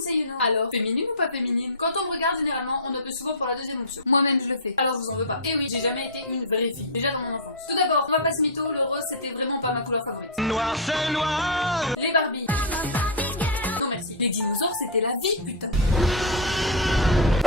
say you know. Alors, féminine ou pas féminine? Quand on me regarde, généralement, on opte souvent pour la deuxième option. Moi-même, je le fais. Alors, je vous en veux pas. Et oui, j'ai jamais été une vraie fille. Déjà dans mon enfance. Tout d'abord, on va pas se mytho, le rose, c'était vraiment pas ma couleur favorite. Noir, c'est noir. Les Barbies. Non merci. Les dinosaures, c'était la vie, putain.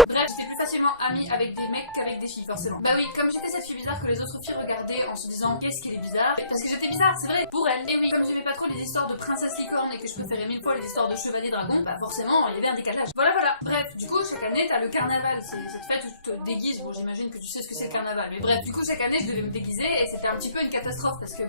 Bref, j'étais plus facilement amie avec des mecs qu'avec des filles, forcément. Bah oui, comme j'étais cette fille bizarre que les autres filles regardaient en se disant qu'est-ce qu'il est bizarre, parce que j'étais bizarre, c'est vrai, pour elle. Et oui, comme j'aimais pas trop les histoires de princesse licorne et que je préférais 1000 fois les histoires de chevalier dragon, bah forcément, il y avait un décalage. Voilà. Bref, du coup, chaque année, t'as le carnaval, c'est cette fête où tu te déguises. Bon, j'imagine que tu sais ce que c'est le carnaval, mais bref, du coup, chaque année, je devais me déguiser et c'était un petit peu une catastrophe parce que,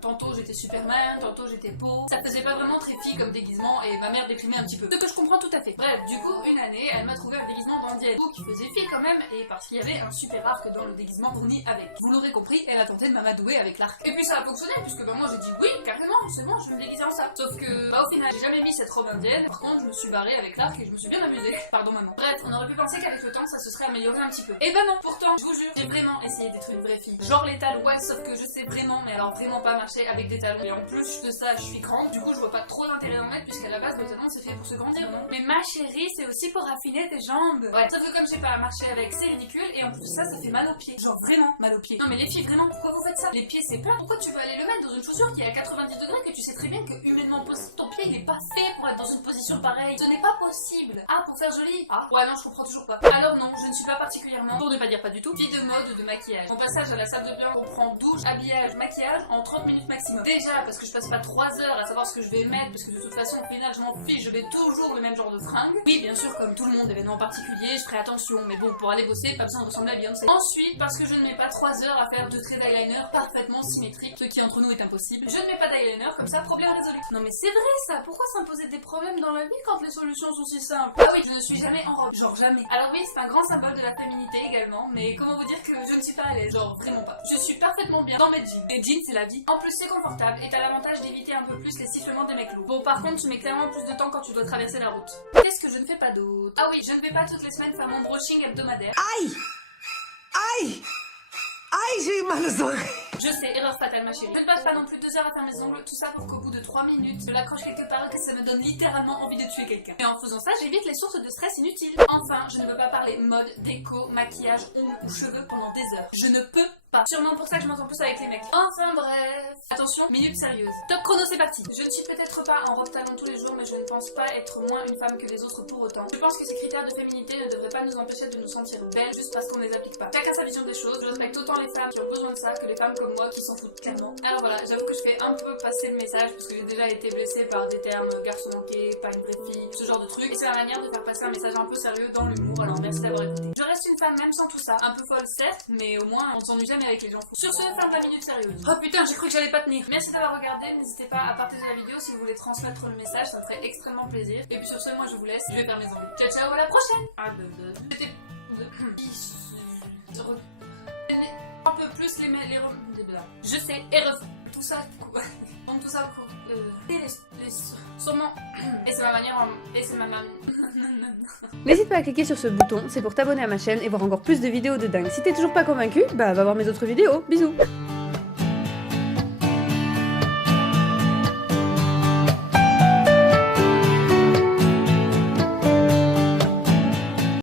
tantôt j'étais Superman, tantôt j'étais Po. Ça faisait pas vraiment très fille comme déguisement et ma mère déprimait un petit peu. Ce que je comprends tout à fait. Bref, du coup, une année, elle m'a trouvé un déguisement d'Andienne, qui faisait fille quand même, et parce qu'il y avait un super arc dans le déguisement fourni avec. Vous l'aurez compris, elle a tenté de m'amadouer avec l'arc. Et puis ça a fonctionné, puisque moi j'ai dit oui, carrément, c'est bon, je vais me déguiser en ça. Sauf que, au final, j'ai jamais mis cette robe indienne. Par contre, je me suis barrée avec l'arc et je me suis bien amusée. Pardon maman. Bref, on aurait pu penser qu'avec le temps, ça se serait amélioré un petit peu. Et non, pourtant, je vous jure, j'ai vraiment essayé d'être une vraie fille. Genre les talons, ouais, sauf que je sais vraiment, mais alors vraiment pas marcher avec des talons. Et en plus de ça, je suis grande, du coup, je vois pas trop l'intérêt d'en mettre, puisqu'à la base, le talon, c'est fait pour se grandir, non? Mais ma chérie, c'est aussi pour affiner tes jambes. Ouais, sauf que comme j'ai pas marché avec, c'est ridicule, et en plus ça fait mal aux pieds. Genre vraiment mal aux pieds. Non mais les filles, vraiment, pourquoi vous faites ça? Les pieds c'est plat, pourquoi tu veux aller le mettre dans une chaussure qui est à 90 degrés, que tu sais très bien que humainement possible, ton pied il est pas fait pour être dans une position pareille. Ce n'est pas possible. Ah, pour faire joli? Ah, ouais non, je comprends toujours pas. Alors non, je ne suis pas particulièrement, pour ne pas dire pas du tout, fille de mode ou de maquillage. Mon passage à la salle de bain comprend douche, habillage, maquillage en 30 minutes maximum. Déjà parce que je passe pas 3 heures à savoir ce que je vais mettre, parce que de toute façon au final je m'en fiche, je vais toujours le même genre de fringues. Oui bien sûr, comme tout le monde, événement particulier, je ferai attention, mais bon, pour aller bosser, pas besoin de ressembler à Beyoncé. Ensuite, parce que je ne mets pas 3 heures à faire 2 traits d'eyeliner parfaitement symétriques, ce qui entre nous est impossible. Je ne mets pas d'eyeliner, comme ça, problème résolu. Non mais c'est vrai ça, pourquoi s'imposer des problèmes dans la vie quand les solutions sont si simples? Ah oui, je ne suis jamais en robe, genre jamais. Alors oui, c'est un grand symbole de la féminité également, mais comment vous dire que je ne suis pas à l'aise, genre vraiment pas. Je suis parfaitement bien dans mes jeans. Les jeans, c'est la vie. En plus, c'est confortable et t'as l'avantage d'éviter un peu plus les sifflements des mecs lourds. Bon, par contre, tu mets clairement plus de temps quand tu dois traverser la route. Qu'est-ce que je ne fais pas d'autre? Ah oui, je ne vais pas toutes les semaines faire mon brushing hebdomadaire. Aïe! Aïe! Aïe, j'ai eu mal aux oreilles. Je sais, erreur fatale ma chérie. Je ne passe pas non plus 2 heures à faire mes ongles, tout ça pour qu'au bout de 3 minutes, je l'accroche quelque part et que ça me donne littéralement envie de tuer quelqu'un. Et en faisant ça, j'évite les sources de stress inutiles. Enfin, je ne veux pas parler mode, déco, maquillage, ongles ou cheveux pendant des heures. Je ne peux pas. Sûrement pour ça que je m'entends plus avec les mecs. Enfin bref. Attention, minute sérieuse. Top chrono, c'est parti. Je ne suis peut-être pas en robe talon tous les jours, mais je ne pense pas être moins une femme que les autres pour autant. Je pense que ces critères de féminité ne devraient pas nous empêcher de nous sentir belles juste parce qu'on les applique pas. Chacun sa vision des choses. Je respecte autant les femmes qui ont besoin de ça que les femmes comme moi qui s'en foutent clairement. Alors voilà, j'avoue que je fais un peu passer le message parce que j'ai déjà été blessée par des termes garçon manqué, pas une vraie fille, ce genre de trucs. Et c'est la manière de faire passer un message un peu sérieux dans l'humour, alors merci d'avoir écouté. Je reste une femme même sans tout ça. Un peu folle certes, mais au moins on ne s'ennuie jamais avec les gens fous. Sur ce, fin de la minute sérieuse. Oh putain, j'ai cru que j'allais pas tenir. Merci d'avoir regardé, n'hésitez pas à partager la vidéo si vous voulez transmettre le message, ça me ferait extrêmement plaisir. Et puis sur ce, moi je vous laisse, je vais faire mes ongles. Ciao ciao, à la prochaine. C'était... un peu plus les je sais, et tout ça, donc tout ça, sûrement, et c'est ma manière, et c'est ma maman. N'hésite pas à cliquer sur ce bouton, c'est pour t'abonner à ma chaîne et voir encore plus de vidéos de dingue. Si t'es toujours pas convaincu, bah va voir mes autres vidéos, bisous.